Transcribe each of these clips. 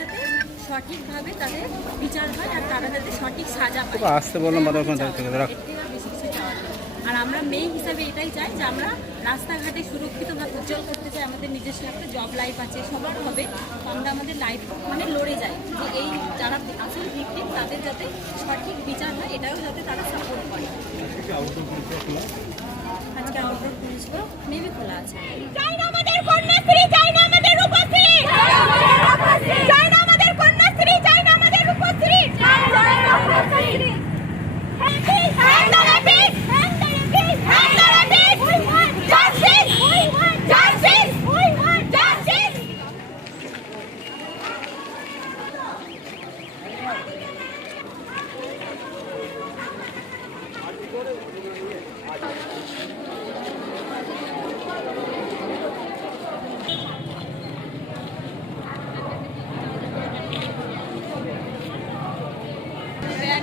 যাতে সঠিকভাবে তাদের বিচার হয় আর তারা যাতে সঠিক সাজা পায়। আসতে বললাম, ওখানে আর আমরা মেয়ে হিসাবে এটাই চাই যে আমরা রাস্তাঘাটে সুরক্ষিতভাবে উজ্জ্বল করতে চাই আমাদের নিজস্ব একটা জব লাইফ আছে সবার হবে। আমরা আমাদের লাইফ মানে লড়ে যাই। যে এই যারা আসল ভিকটিম তাদের যাতে সঠিক বিচার হয় এটাও যাতে তারা সাপোর্ট করে। আজকে আউটডোর পুলিশগুলো মেবি খোলা আছে। চাই না আমাদের কন্যাশ্রী চাই না আমাদের রূপশ্রী চাই না আমাদের কন্যাশ্রী চাই না আমাদের রূপশ্রী চাই না রূপশ্রী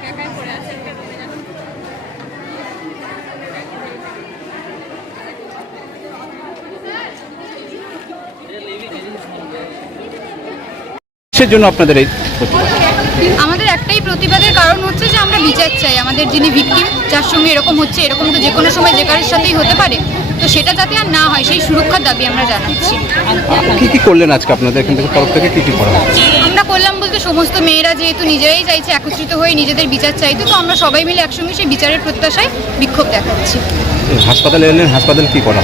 একাই পড়ে আছে কিসের জন্য আপনাদের এই আমাদের একটাই প্রতিবাদের কারণ হচ্ছে যে আমরা বিচার চাই। আমাদের যিনি ভিকটিম যার সঙ্গে এরকম হচ্ছে এরকম তো যে কোনো সময় যে কারোর সাথেই হতে পারে। তো সেটা যাতে আর না হয় সেই সুরক্ষার দাবি আমরা জানাচ্ছি। কি কি করলেন আজকে আপনাদের এখান থেকে তরফ থেকে? কি কি করা আমরা করলাম বলতে সমস্ত মেয়েরা যেহেতু নিজেরাই চাইছে একত্রিত হয়ে নিজেদের বিচার চাইতো তো আমরা সবাই মিলে একসঙ্গে সেই বিচারের প্রত্যাশায় বিক্ষোভ দেখাচ্ছি। হাসপাতালে এলেন হাসপাতাল কি করা?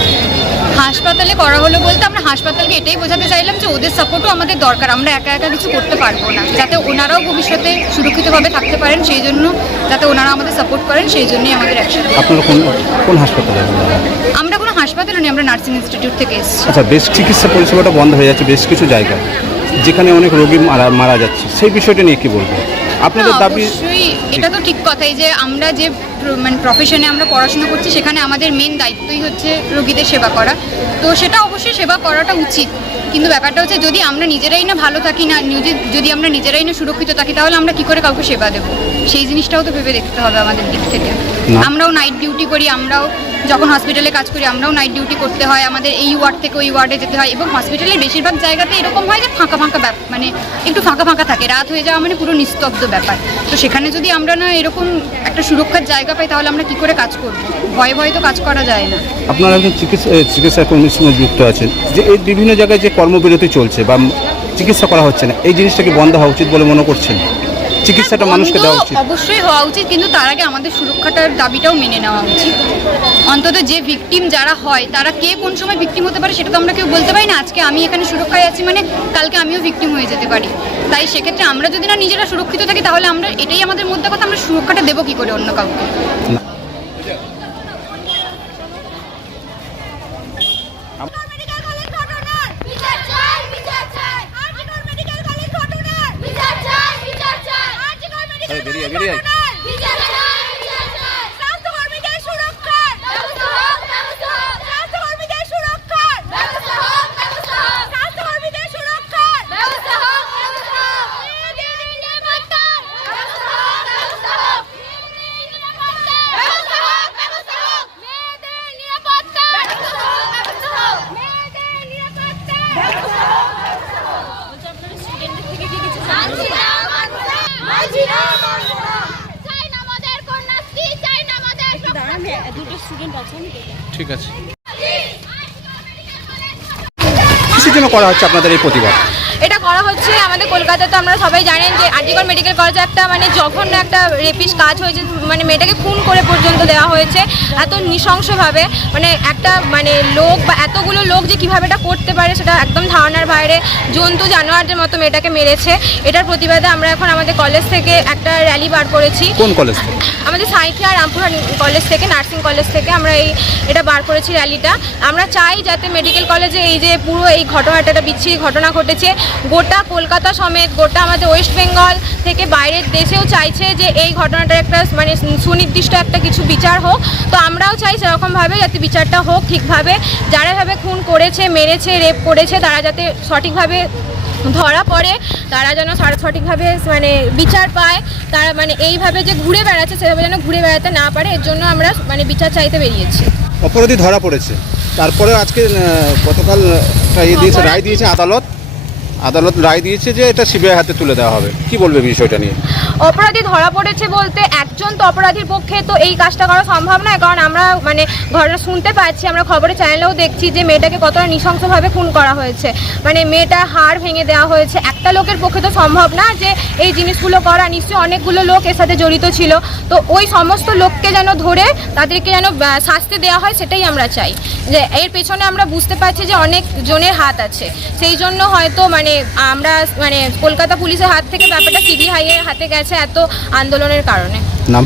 হাসপাতালে করা হলো বলতে আমরা হাসপাতালকে এটাই বোঝাতে চাইলাম যে ওদের সাপোর্টও আমাদের দরকার। আমরা একা একা কিছু করতে পারব না। যাতে ওনারাও ভবিষ্যতে সুরক্ষিতভাবে থাকতে পারেন সেই জন্য যাতে ওনারা আমাদের সাপোর্ট করেন সেই জন্যই আমাদের অ্যাকশন আপনারা কোন কোন হাসপাতালে আমরা কোনো হাসপাতালে নেই আমরা নার্সিং ইনস্টিটিউট থেকে এসেছি। আচ্ছা বেশ চিকিৎসা পরিষেবাটা বন্ধ হয়ে যাচ্ছে বেশ কিছু জায়গায়। যেখানে অনেক রোগী মারা মারা যাচ্ছে। সেই বিষয়টা নিয়ে কি বলব আপনাদের দাবি অবশ্যই এটা তো ঠিক কথাই যে আমরা যে মানে প্রফেশনে আমরা পড়াশোনা করছি সেখানে আমাদের মেন দায়িত্বই হচ্ছে রোগীদের সেবা করা। তো সেটা অবশ্যই সেবা করাটা উচিত। কিন্তু ব্যাপারটা হচ্ছে যদি আমরা নিজেরাই না ভালো থাকি না যদি আমরা নিজেরাই না সুরক্ষিত থাকি তাহলে আমরা কি করে কাউকে সেবা দেবো? সেই জিনিসটাও তো ভেবে দেখতে হবে আমাদের দিক থেকে। আমরাও নাইট ডিউটি করি আমরাও যখন হসপিটালে কাজ করি আমরাও নাইট ডিউটি করতে হয়। আমাদের এই ওয়ার্ড থেকে ওই ওয়ার্ডে যেতে হয় এবং হসপিটালের বেশিরভাগ জায়গাতে এরকম হয় যে ফাঁকা ফাঁকা ব্যাপার মানে একটু ফাঁকা ফাঁকা থাকে। রাত হয়ে যাওয়া মানে পুরো নিস্তব্ধ ব্যাপার। তো সেখানে যদি আমরা না এরকম একটা সুরক্ষার জায়গা পাই তাহলে আমরা কি করে কাজ করব? ভয়ে ভয়ে তো কাজ করা যায় না। আপনারা একজন চিকিৎসা চিকিৎসা কর্মীর সঙ্গে যুক্ত আছেন। যে এই বিভিন্ন জায়গায় যে কর্মবিরতি চলছে বা চিকিৎসা করা হচ্ছে না এই জিনিসটা কি বন্ধ হওয়া উচিত বলে মনে করছেন? চিকিৎসাটা মানুষকে বন্ধ দেওয়া উচিত। অবশ্যই হওয়া উচিত কিন্তু তার আগে আমাদের সুরক্ষাটার দাবিটাও মেনে নেওয়া উচিত। অন্তত যে ভিকটিম যারা হয়, তারা কে কোন সময় ভিকটিম হতে পারে সেটা তো আমরা কেউ বলতে পারি না। আজকে আমি এখানে সুরক্ষায় আছি মানে কালকে আমিও ভিকটিম হয়ে যেতে পারি। তাই সেক্ষেত্রে আমরা যদি না নিজেরা সুরক্ষিত থাকি, তাহলে আমরা এটাই আমাদের মধ্যে কথা, আমরা সুরক্ষাটা দেবো কী করে অন্য কাউকে? মেডিকেল কলেজ ঘটনার বিচার চাই বিচার চাই আরজিকর মেডিকেল কলেজ ঘটনার বিচার চাই বিচার চাই আরজিকর মেডিকেল এই, বেরিয়ে আয়, কলেজ বেরিয়ে আয়। ঘটনার বিচার চাই বিচার চাই স্বাস্থ্যকর্মীদের সুরক্ষার ব্যবস্থা হোক ব্যবস্থা হোক স্বাস্থ্যকর্মীদের সুরক্ষার ব্যবস্থা হোক ব্যবস্থা হোক স্বাস্থ্যকর্মীদের সুরক্ষার ব্যবস্থা হোক ব্যবস্থা হোক মেয়েদের নিরাপত্তার ব্যবস্থা হোক ব্যবস্থা হোক মেয়েদের নিরাপত্তার ব্যবস্থা হোক ব্যবস্থা হোক মেয়েদের নিরাপত্তার ব্যবস্থা হোক ব্যবস্থা হোক মেয়েদের নিরাপত্তার ব্যবস্থা হোক ব্যবস্থা হোক বলছি আপনারা স্টুডেন্টদের থেকে কি কিছু মানছি না মানবো না মানছি না মানবো না চাই না আমাদের কন্যাশ্রী চাই না আমাদের দাঁড়ান দুটো স্টুডেন্ট আছে আমি দেখে ঠিক আছে। কিসের জন্য করা হচ্ছে আপনাদের এই প্রতিবাদ? করা হচ্ছে। আমাদের কলকাতা তো আমরা সবাই জানেন যে আর্জিকর মেডিকেল কলেজে একটা মানে জঘন্য একটা রেপিস কাজ হয়েছে মানে মেয়েটাকে খুন করে পর্যন্ত দেওয়া হয়েছে। এত নৃশংসভাবে মানে একটা মানে লোক বা এতগুলো লোক যে কীভাবে এটা করতে পারে সেটা একদম ধারণার বাইরে। জন্তু জানোয়ারদের মতো মেয়েটাকে মেরেছে। এটার প্রতিবাদে আমরা এখন আমাদের কলেজ থেকে একটা র্যালি বার করেছি। কোন কলেজ আমাদের সাঁইথিয়া রামপুরহাট কলেজ থেকে নার্সিং কলেজ থেকে আমরা এই এটা বার করেছি র্যালিটা। আমরা চাই যাতে মেডিকেল কলেজে এই যে পুরো এই ঘটনাটা বিচ্ছিরি ঘটনা ঘটেছে। গোটা কলকাতা সমেত গোটা আমাদের ওয়েস্ট বেঙ্গল থেকে বাইরের দেশেও চাইছে যে এই ঘটনাটার একটা মানে সুনির্দিষ্ট একটা কিছু বিচার হোক। তো আমরাও চাই সেরকমভাবে যাতে বিচারটা হোক ঠিকভাবে। যারা ভাবে খুন করেছে মেরেছে রেপ করেছে তারা যাতে সঠিকভাবে ধরা পড়ে তারা যেন সারা- সঠিকভাবে মানে বিচার পায় তারা মানে এইভাবে যে ঘুরে বেড়াচ্ছে সেভাবে যেন ঘুরে বেড়াতে না পারে এর জন্য আমরা মানে বিচার চাইতে বেরিয়েছি। অপরাধী ধরা পড়েছে। তারপরে আজকে গতকাল ইয়ে দিয়েছে রায় দিয়েছে আদালত। আদালত রায় দিয়েছে যে এটা সিবিআই হাতে তুলে দেওয়া হবে। কি বলবে বিষয়টা নিয়ে? অপরাধী ধরা পড়েছে বলতে একজন তো অপরাধীর পক্ষে তো এই কাজটা করা সম্ভব নয়, কারণ আমরা মানে ঘটনা শুনতে পাচ্ছি, আমরা খবরের চ্যানেলেও দেখছি যে মেয়েটাকে কতটা নৃশংসভাবে খুন করা হয়েছে। মানে মেয়েটা হাড় ভেঙে দেওয়া হয়েছে। একটা লোকের পক্ষে তো সম্ভব না যে এই জিনিসগুলো করা। নিশ্চয়ই অনেকগুলো লোক এর সাথে জড়িত ছিল। তো ওই সমস্ত লোককে যেন ধরে তাদেরকে যেন শাস্তি দেওয়া হয় সেটাই আমরা চাই। যে এর পেছনে আমরা বুঝতে পারছি যে অনেক জনের হাত আছে। সেই জন্য হয়তো মানে আমরা মানে কলকাতা পুলিশের হাত থেকে ব্যাপারটা সিবিআই এর হাতে গেছে এত আন্দোলনের কারণে। নাম?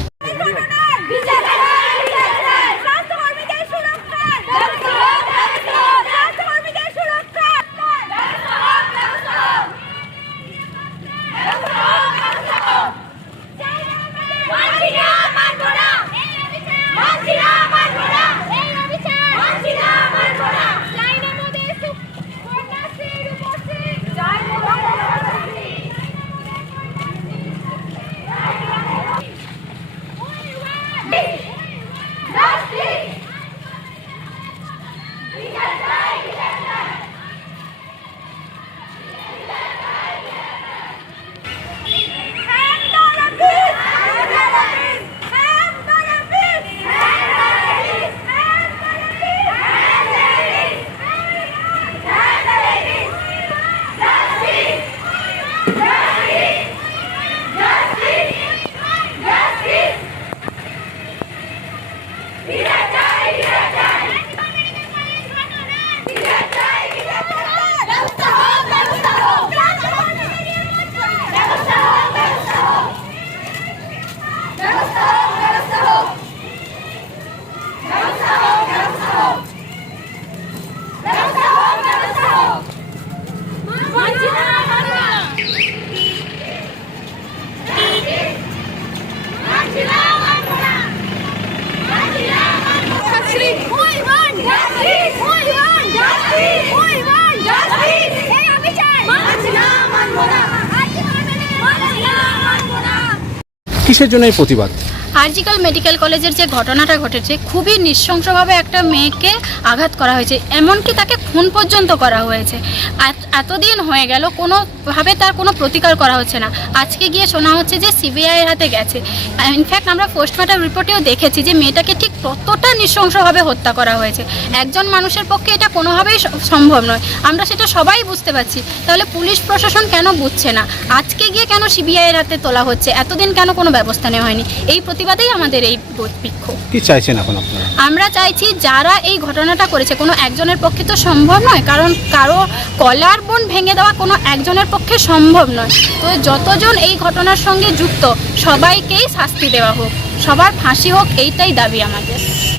Justice! Hey, Abhijay! Manchina Manbora! কিসের জন্য এই প্রতিবাদ? আরজিকাল মেডিকেল কলেজের যে ঘটনাটা ঘটেছে, খুবই নৃশংসভাবে একটা মেয়েকে আঘাত করা হয়েছে। এমনকি তাকে খুন পর্যন্ত করা হয়েছে। এত- এতদিন হয়ে গেল, কোনোভাবে তার কোনো প্রতিকার করা হচ্ছে না। আজকে গিয়ে শোনা হচ্ছে যে সিবিআই এর হাতে গেছে। ইনফ্যাক্ট আমরা পোস্টমর্টম রিপোর্টেও দেখেছি যে মেয়েটাকে ঠিক কতটা নৃশংসভাবে হত্যা করা হয়েছে। একজন মানুষের পক্ষে এটা কোনোভাবেই সম্ভব নয়। আমরা সেটা সবাই বুঝতে পারছি। তাহলে পুলিশ প্রশাসন কেন বুঝছে না? আজকে গিয়ে কেন সিবিআই এর হাতে তোলা হচ্ছে? এতদিন কেন কোনো ব্যবস্থা নেওয়া হয়নি? এই প্রতিবাদেই আমাদের এই বিক্ষোভ। কি চাইছেন এখন আপনারা? আমরা চাইছি যারা এই ঘটনাটা করেছে কোনো একজনের পক্ষে তো সম্ভব নয় কারণ কারও কলার বোন ভেঙে দেওয়া কোনো একজনের পক্ষে সম্ভব নয়। তো যতজন এই ঘটনার সঙ্গে যুক্ত সবাইকেই শাস্তি দেওয়া হোক সবার ফাঁসি হোক এইটাই দাবি আমাদের।